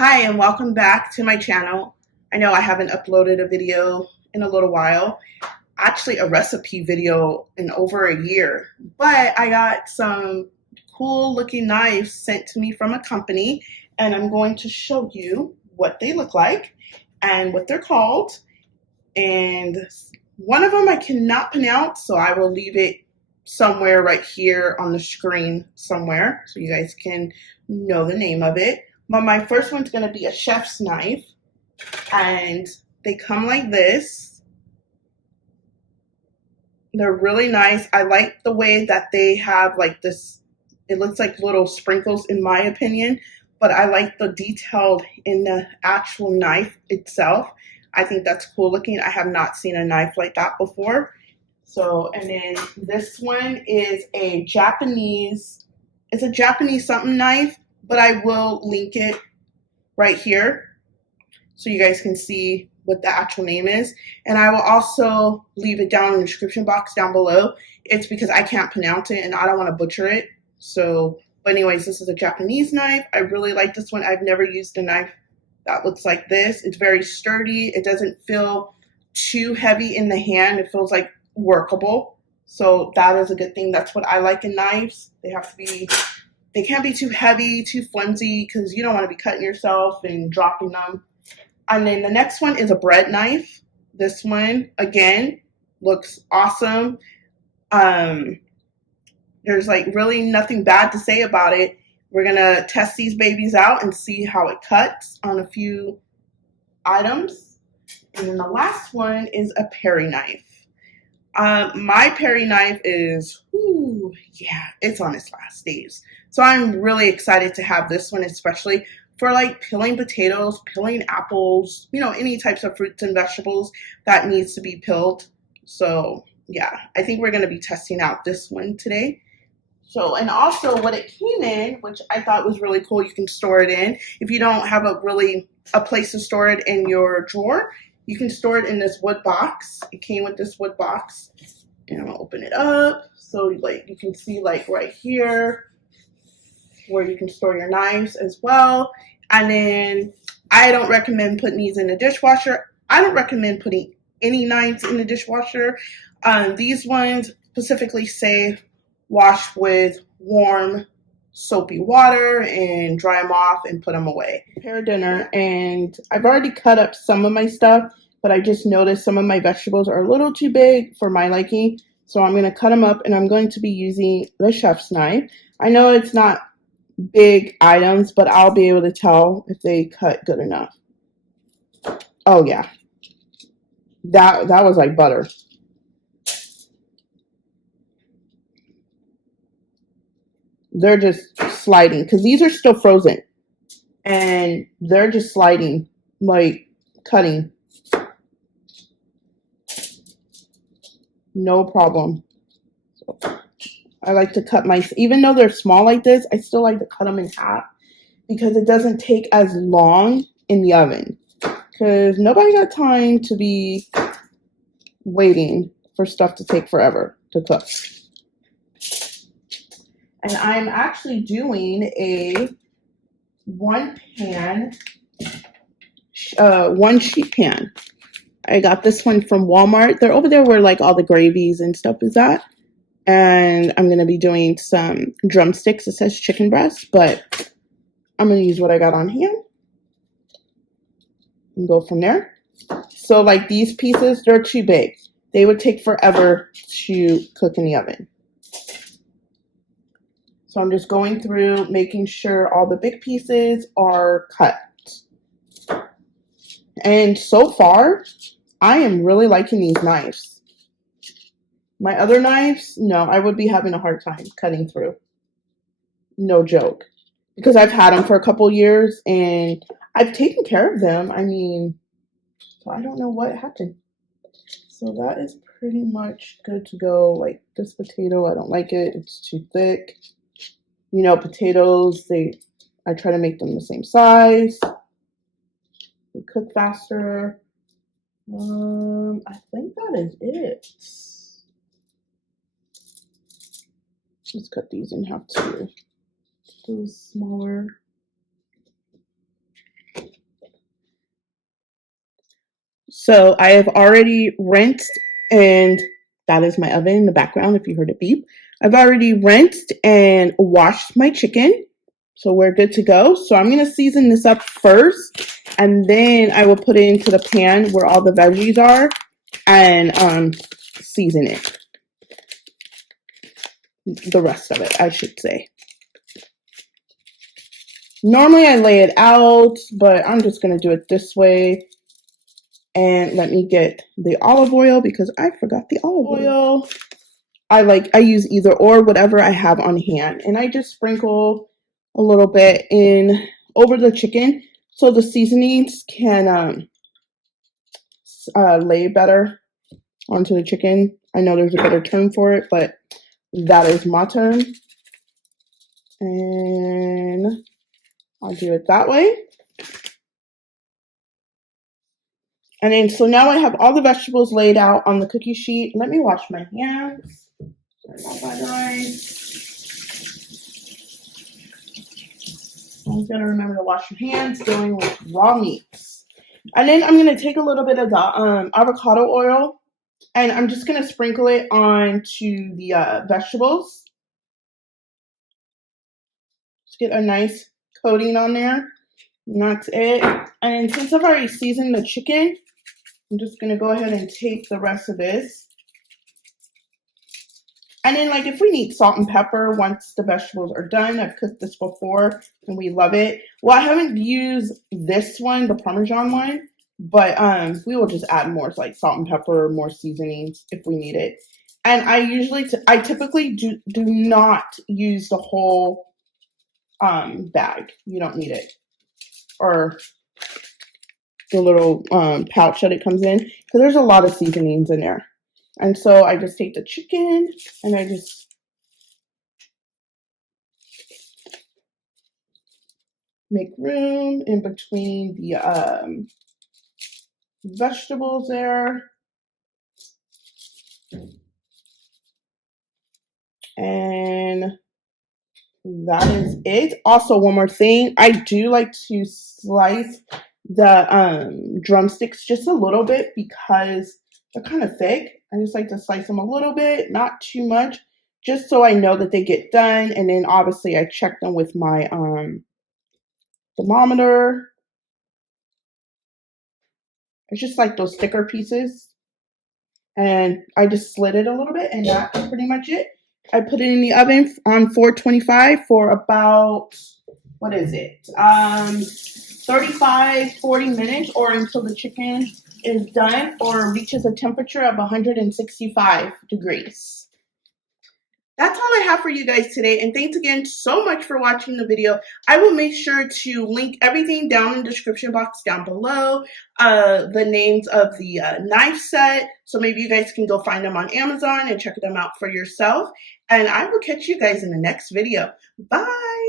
Hi and welcome back to my channel. I know I haven't uploaded a video in a little while, actually a recipe video in over a year, but I got some cool looking knives sent to me from a company and I'm going to show you what they look like and what they're called. And one of them I cannot pronounce, so I will leave it somewhere right here on the screen somewhere so you guys can know the name of it. But my first one's going to be a chef's knife, and they come like this. They're really nice. I like the way that they have like this, it looks like little sprinkles in my opinion, but I like the detailed in the actual knife itself. I think that's cool looking. I have not seen a knife like that before. So, and then this one is a Japanese, it's a Japanese something knife, but I will link it right here so you guys can see what the actual name is. And I will also leave it down in the description box down below. It's because I can't pronounce it and I don't want to butcher it. So, but anyways, this is a Japanese knife. I really like this one. I've never used a knife that looks like this. It's very sturdy. It doesn't feel too heavy in the hand. It feels like workable. So that is a good thing. That's what I like in knives. They have to be, they can't be too heavy, too flimsy, because you don't want to be cutting yourself and dropping them. And then the next one is a bread knife. This one, again, looks awesome. There's like really nothing bad to say about it. We're going to test these babies out and see how it cuts on a few items. And then the last one is a Perry knife. My Perry knife is, yeah, it's on its last days. So I'm really excited to have this one, especially for like peeling potatoes, peeling apples, you know, any types of fruits and vegetables that needs to be peeled. So yeah, I think we're going to be testing out this one today. So, and also what it came in, which I thought was really cool, you can store it in. If you don't have a place to store it in your drawer, you can store it in this wood box. It came with this wood box. And I'm gonna open it up. So like you can see like right here where you can store your knives as well. And then I don't recommend putting these in the dishwasher. I don't recommend putting any knives in the dishwasher. These ones specifically say wash with warm soapy water and dry them off and put them away. Prepare dinner, and I've already cut up some of my stuff, but I just noticed some of my vegetables are a little too big for my liking. So I'm going to cut them up and I'm going to be using the chef's knife. I know it's not big items, but I'll be able to tell if they cut good enough. Oh yeah, that was like butter. They're just sliding because these are still frozen and they're just sliding, like cutting. No problem. So I like to cut my, even though they're small like this, I still like to cut them in half because it doesn't take as long in the oven, because nobody got time to be waiting for stuff to take forever to cook. And I'm actually doing a one sheet pan. I got this one from Walmart. They're over there where like all the gravies and stuff is at. And I'm going to be doing some drumsticks. It says chicken breast, but I'm going to use what I got on hand and go from there. So like these pieces, they're too big. They would take forever to cook in the oven. So I'm just going through, making sure all the big pieces are cut. And so far, I am really liking these knives. My other knives, no, I would be having a hard time cutting through. No joke. Because I've had them for a couple years and I've taken care of them. I mean, so I don't know what happened. So that is pretty much good to go. Like this potato, I don't like it. It's too thick. You know, potatoes, I try to make them the same size. They cook faster. I think that is it. Let's cut these in half too. Those smaller. So I have already rinsed, and that is my oven in the background if you heard it beep. I've already rinsed and washed my chicken. So we're good to go. So I'm going to season this up first, and then I will put it into the pan where all the veggies are and season it. The rest of it, I should say. Normally I lay it out, but I'm just going to do it this way. And let me get the olive oil because I forgot the olive oil. I use either or, whatever I have on hand. And I just sprinkle a little bit in over the chicken so the seasonings can lay better onto the chicken. I know there's a better term for it, but that is my term. And I'll do it that way. And then, so now I have all the vegetables laid out on the cookie sheet. Let me wash my hands. Sorry about that, guys. Always gotta remember to wash your hands dealing with raw meats. And then I'm gonna take a little bit of the avocado oil, and I'm just gonna sprinkle it onto the vegetables. Just get a nice coating on there. And that's it. And since I've already seasoned the chicken, I'm just gonna go ahead and take the rest of this. And then, like, if we need salt and pepper once the vegetables are done, I've cooked this before and we love it. Well, I haven't used this one, the Parmesan one, but we will just add more, like salt and pepper, more seasonings if we need it. And I typically do not use the whole bag. You don't need it, or the little pouch that it comes in, because there's a lot of seasonings in there. And so I just take the chicken and I just make room in between the vegetables there. And that is it. Also, one more thing. I do like to slice the drumsticks just a little bit because they're kind of thick. I just like to slice them a little bit, not too much, just so I know that they get done. And then obviously I check them with my thermometer. It's just like those thicker pieces. And I just slid it a little bit, and that's pretty much it. I put it in the oven on 425 for about, what is it, 35, 40 minutes, or until the chicken is done or reaches a temperature of 165 degrees. That's all I have for you guys today, and thanks again so much for watching the video. I will make sure to link everything down in the description box down below, the names of the knife set, so maybe you guys can go find them on Amazon and check them out for yourself, and I will catch you guys in the next video. Bye!